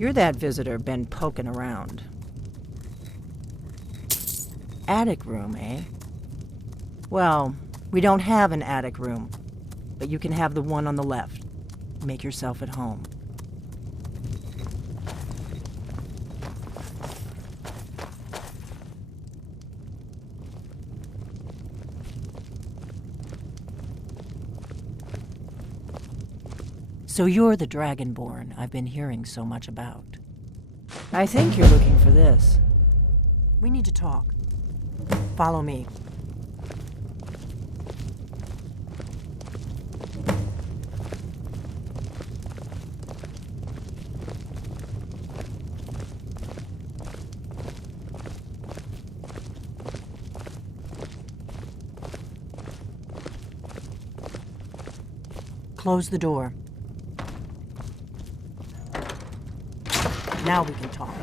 You're that visitor been poking around. Attic room, eh? Well, we don't have an attic room, but you can have the one on the left. Make yourself at home. So you're the Dragonborn I've been hearing so much about. I think you're looking for this. We need to talk. Follow me. Close the door. Now we can talk.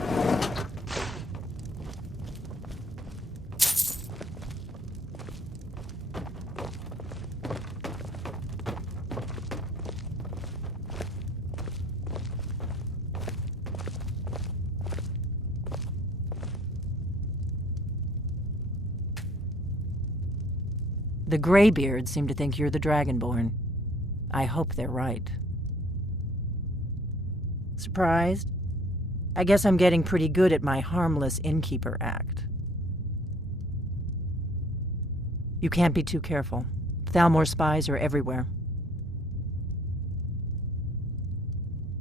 The Greybeards seem to think you're the Dragonborn. I hope they're right. Surprised? I guess I'm getting pretty good at my harmless innkeeper act. You can't be too careful. Thalmor spies are everywhere.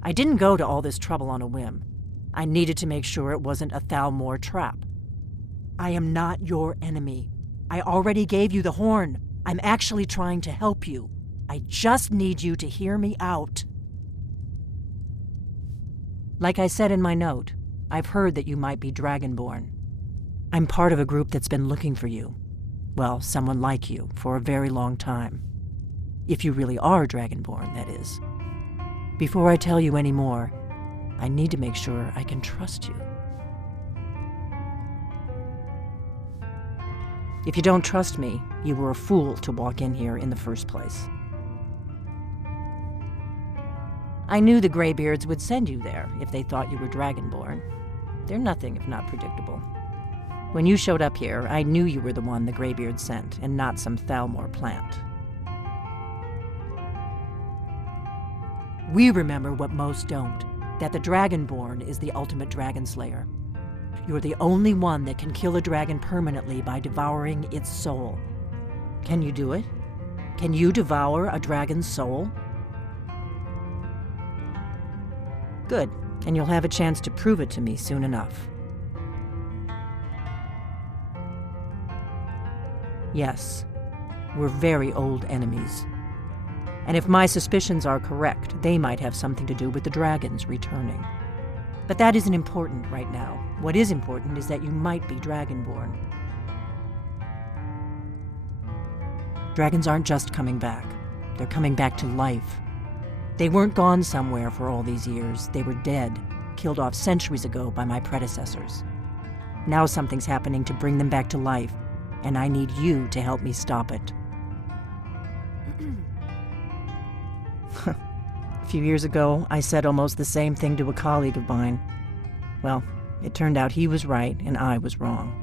I didn't go to all this trouble on a whim. I needed to make sure it wasn't a Thalmor trap. I am not your enemy. I already gave you the horn. I'm actually trying to help you. I just need you to hear me out. Like I said in my note, I've heard that you might be Dragonborn. I'm part of a group that's been looking for you. Well, someone like you, for a very long time. If you really are Dragonborn, that is. Before I tell you any more, I need to make sure I can trust you. If you don't trust me, you were a fool to walk in here in the first place. I knew the Greybeards would send you there if they thought you were Dragonborn. They're nothing if not predictable. When you showed up here, I knew you were the one the Greybeards sent, and not some Thalmor plant. We remember what most don't, that the Dragonborn is the ultimate dragon slayer. You're the only one that can kill a dragon permanently by devouring its soul. Can you do it? Can you devour a dragon's soul? Good, and you'll have a chance to prove it to me soon enough. Yes, we're very old enemies. And if my suspicions are correct, they might have something to do with the dragons returning. But that isn't important right now. What is important is that you might be Dragonborn. Dragons aren't just coming back. They're coming back to life. They weren't gone somewhere for all these years. They were dead, killed off centuries ago by my predecessors. Now something's happening to bring them back to life, and I need you to help me stop it. A few years ago, I said almost the same thing to a colleague of mine. Well, it turned out he was right and I was wrong.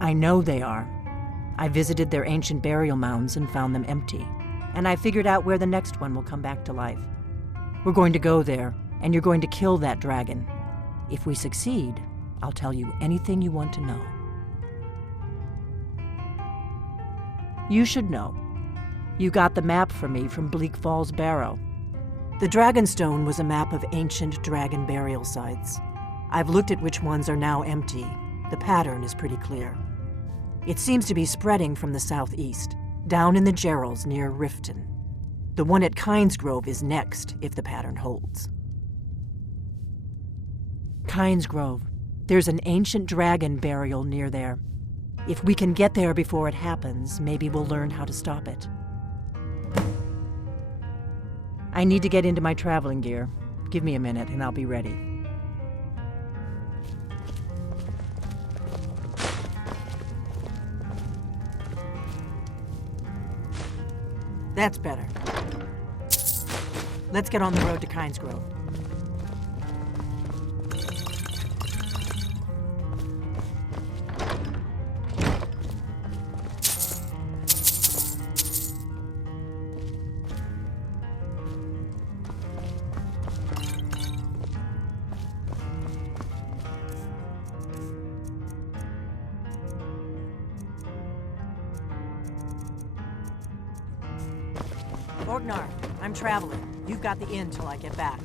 I know they are. I visited their ancient burial mounds and found them empty, and I figured out where the next one will come back to life. We're going to go there, and you're going to kill that dragon. If we succeed, I'll tell you anything you want to know. You should know. You got the map for me from Bleak Falls Barrow. The Dragonstone was a map of ancient dragon burial sites. I've looked at which ones are now empty. The pattern is pretty clear. It seems to be spreading from the southeast, down in the Gerals near Riften. The one at Kynesgrove is next, if the pattern holds. Kynesgrove. There's an ancient dragon burial near there. If we can get there before it happens, maybe we'll learn how to stop it. I need to get into my traveling gear. Give me a minute and I'll be ready. That's better. Let's get on the road to Kynes Grove. Ortnar, I'm traveling. You've got the inn till I get back.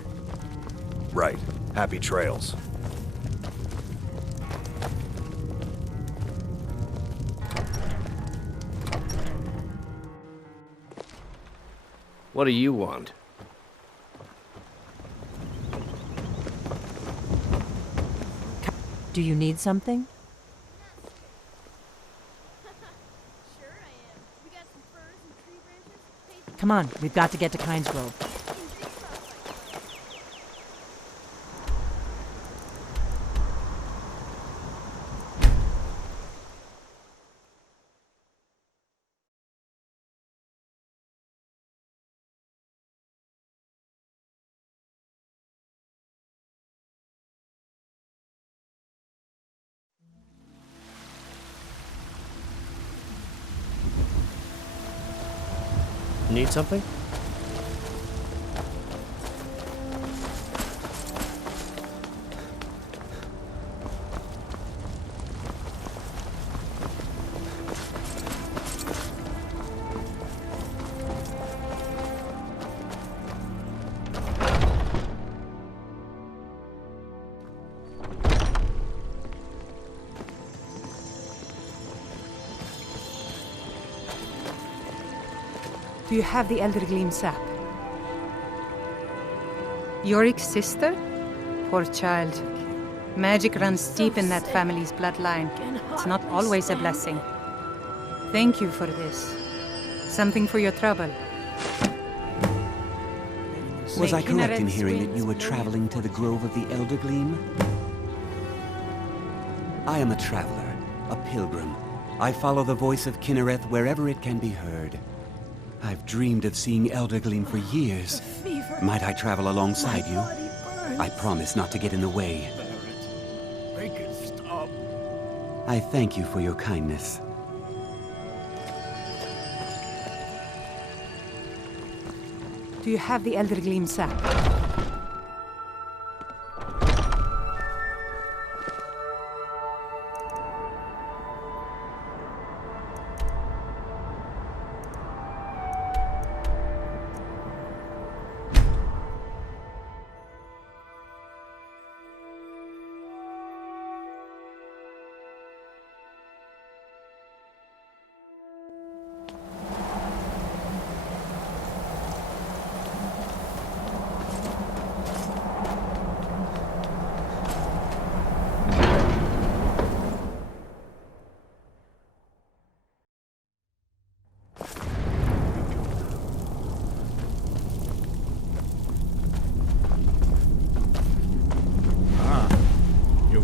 Right. Happy trails. What do you want? Do you need something? Sure I am. We got some furs and tree branches. Come on, we've got to get to Kynes Grove. Need something? Do you have the Elder Gleam sap? Yorik's sister? Poor child. Magic runs deep in that family's bloodline. It's not always a blessing. Thank you for this. Something for your trouble. Was I correct in hearing that you were traveling to the Grove of the Elder Gleam? I am a traveler, a pilgrim. I follow the voice of Kinnereth wherever it can be heard. I've dreamed of seeing Elder Gleam for years. Might I travel alongside you? I promise not to get in the way. Make it stop. I thank you for your kindness. Do you have the Elder Gleam sap?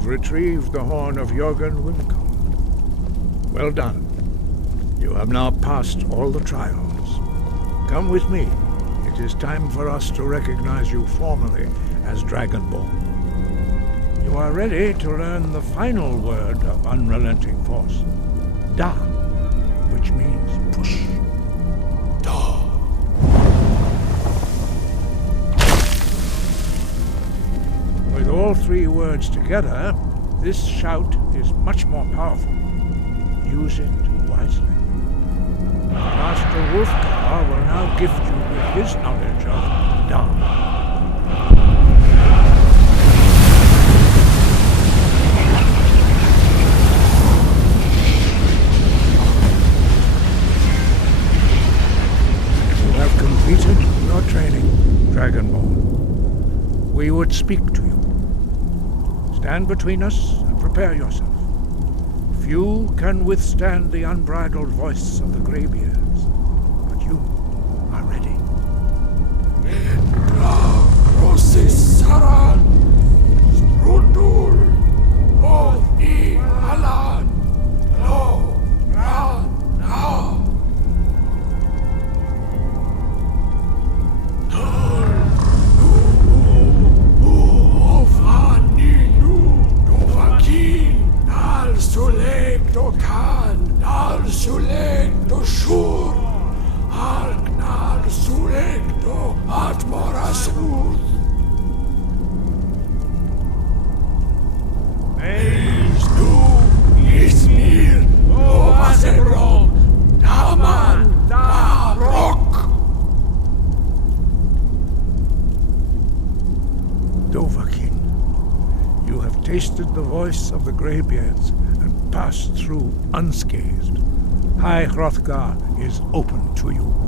Retrieved the horn of Jorgen Wimcom. Well done. You have now passed all the trials. Come with me. It is time for us to recognize you formally as Dragonborn. You are ready to learn the final word of unrelenting force. Da, which means push. Da. With all three words together, this shout is much more powerful. Use it wisely. Master Wolfgar will now gift you with his knowledge of Da. You have completed your training, Dragonborn. We would speak to you. Stand between us and prepare yourself. Few can withstand the unbridled voice of the Greybeards, but you are ready. tasted the voice of the Greybeards and passed through unscathed. High Hrothgar is open to you.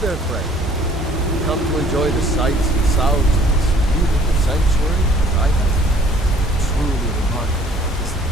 there, friend? Come to enjoy the sights and sounds of this beautiful sanctuary as I have. Truly remarkable, isn't it?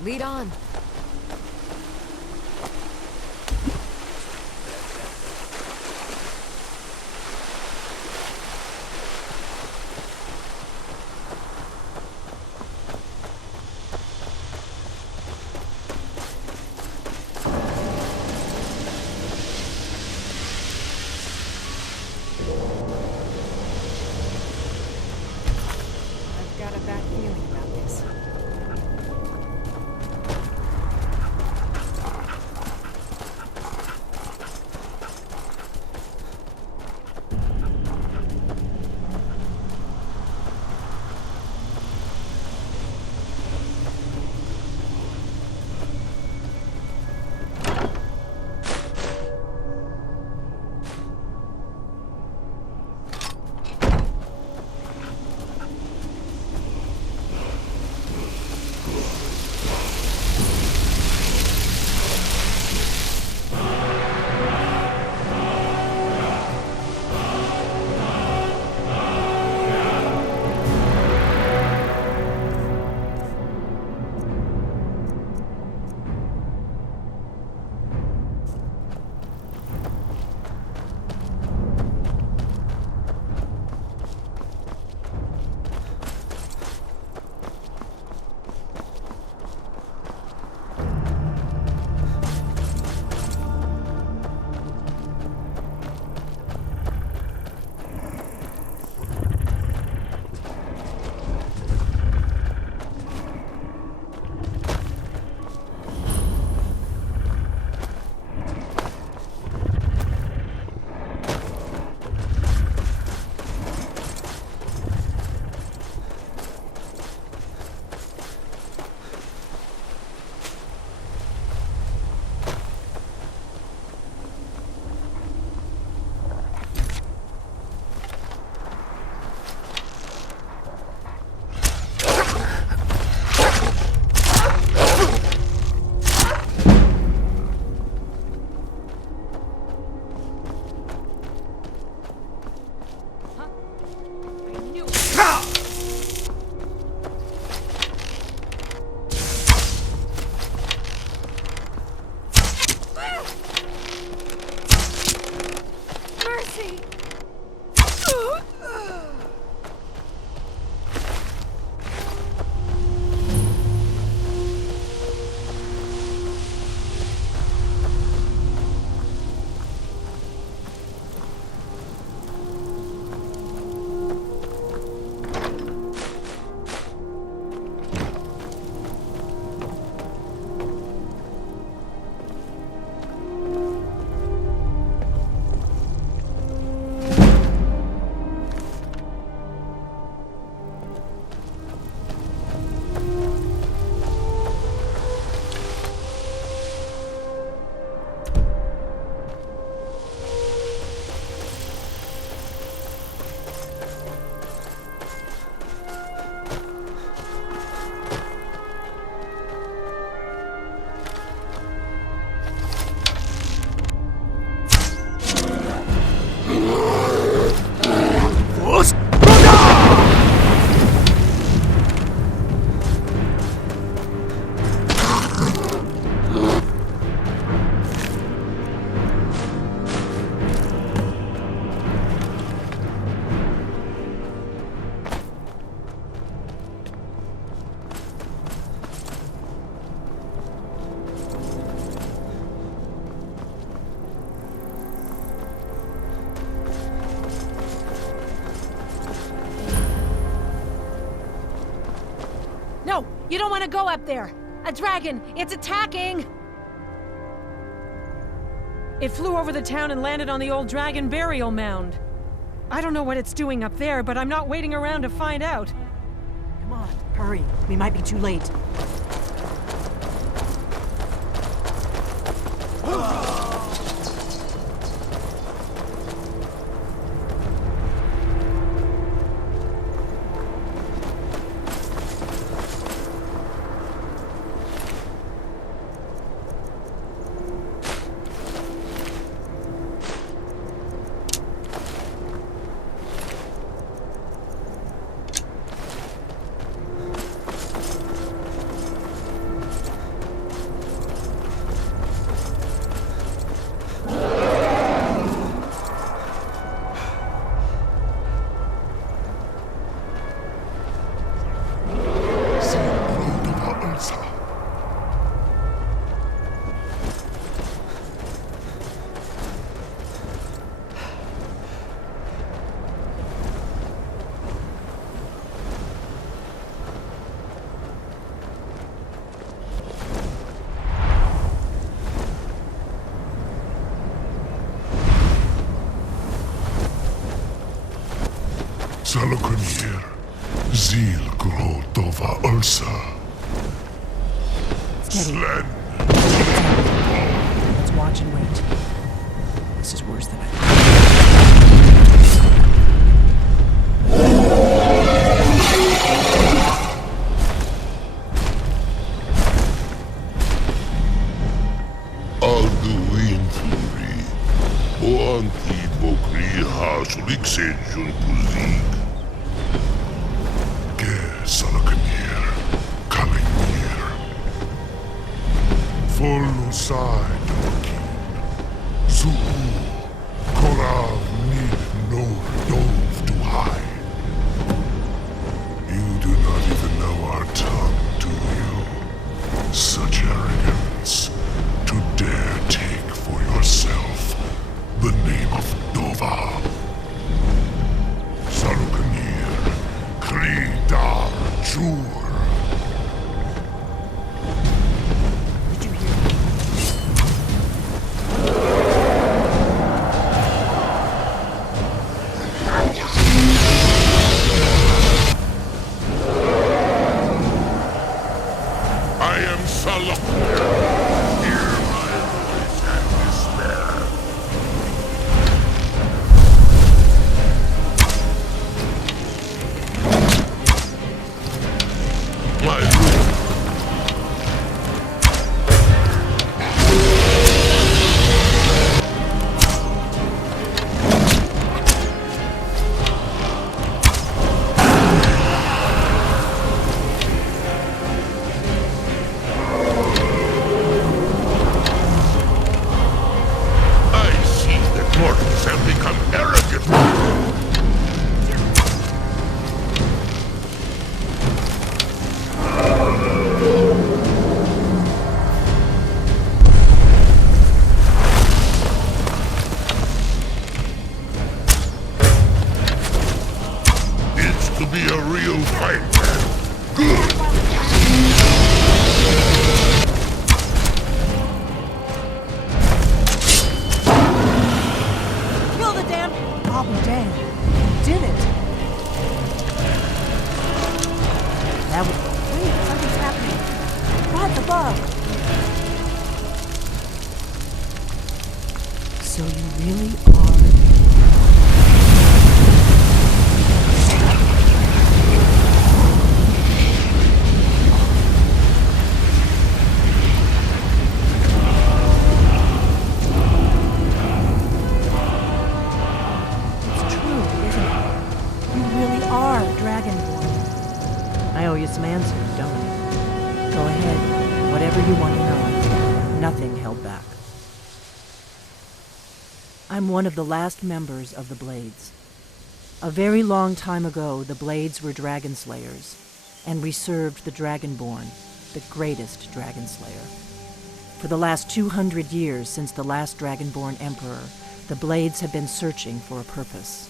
Lead on. I've got a bad feeling about this. You don't want to go up there! A dragon! It's attacking! It flew over the town and landed on the old dragon burial mound. I don't know what it's doing up there, but I'm not waiting around to find out. Come on, hurry. We might be too late. Salokunir, Zil Gro Dova Ursa. Steady. Slen. Let's watch and wait. This is worse than I thought. Alduins Fury. Boanti Bokri Hasuliksejun Puzig. Salokunir, Kalinir. Folosai Dorkin. Zuu, Korav Nid Nor Dov to hide. You do not even know our tongue, do you? Such arrogance, to dare take for yourself the name of Dova. Salokunir, Kridar Jur. Did you hear me? I am Salokunir. Hear my voice and despair. My I see that mortals have become arrogant. It's to be a real fight, man. Good. Kill the damn... Oh, dang. Did it. That was... Wait, something's happening. What the fuck? So you really are... It's true, isn't it? You really are Dragonborn. I owe you some answers, don't I? Go ahead. Whatever you want to know. Nothing held back. I'm one of the last members of the Blades. A very long time ago, the Blades were dragon slayers, and we served the Dragonborn, the greatest dragon slayer. For the last 200 years since the last Dragonborn Emperor, the Blades have been searching for a purpose.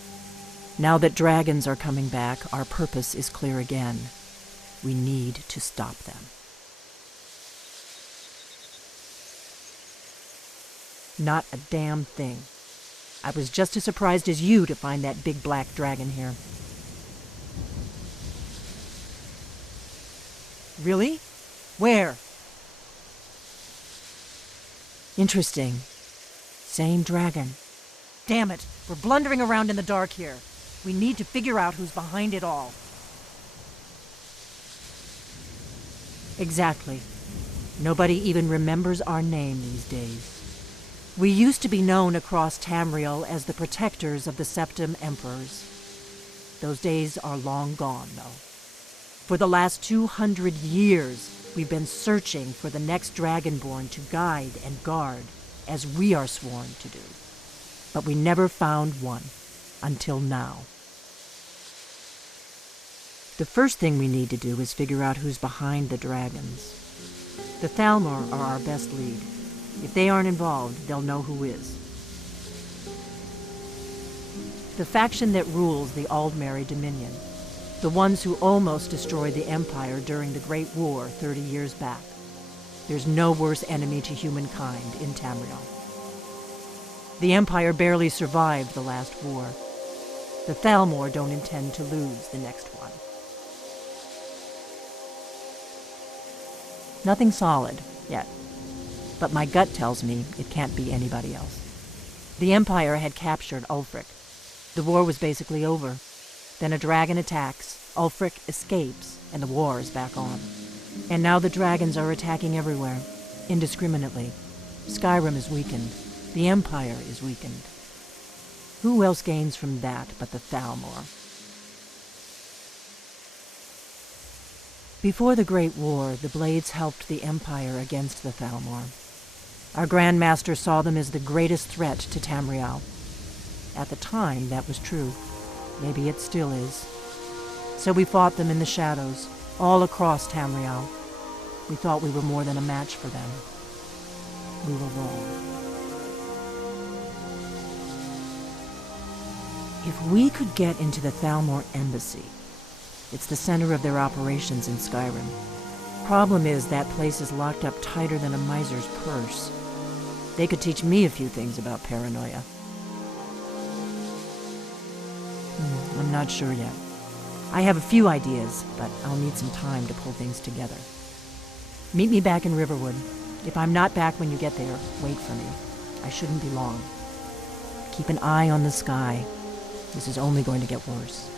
Now that dragons are coming back, our purpose is clear again. We need to stop them. Not a damn thing. I was just as surprised as you to find that big black dragon here. Really? Where? Interesting. Same dragon. Damn it, we're blundering around in the dark here. We need to figure out who's behind it all. Exactly. Nobody even remembers our name these days. We used to be known across Tamriel as the protectors of the Septim Emperors. Those days are long gone, though. For the last 200 years, we've been searching for the next Dragonborn to guide and guard, as we are sworn to do. But we never found one, until now. The first thing we need to do is figure out who's behind the dragons. The Thalmor are our best lead. If they aren't involved, they'll know who is. The faction that rules the Aldmeri Dominion. The ones who almost destroyed the Empire during the Great War 30 years back. There's no worse enemy to humankind in Tamriel. The Empire barely survived the last war. The Thalmor don't intend to lose the next one. Nothing solid, yet. But my gut tells me it can't be anybody else. The Empire had captured Ulfric. The war was basically over. Then a dragon attacks, Ulfric escapes, and the war is back on. And now the dragons are attacking everywhere, indiscriminately. Skyrim is weakened. The Empire is weakened. Who else gains from that but the Thalmor? Before the Great War, the Blades helped the Empire against the Thalmor. Our Grand Master saw them as the greatest threat to Tamriel. At the time, that was true. Maybe it still is. So we fought them in the shadows, all across Tamriel. We thought we were more than a match for them. We were wrong. If we could get into the Thalmor embassy, it's the center of their operations in Skyrim. Problem is, that place is locked up tighter than a miser's purse. They could teach me a few things about paranoia. I'm not sure yet. I have a few ideas, but I'll need some time to pull things together. Meet me back in Riverwood. If I'm not back when you get there, wait for me. I shouldn't be long. Keep an eye on the sky. This is only going to get worse.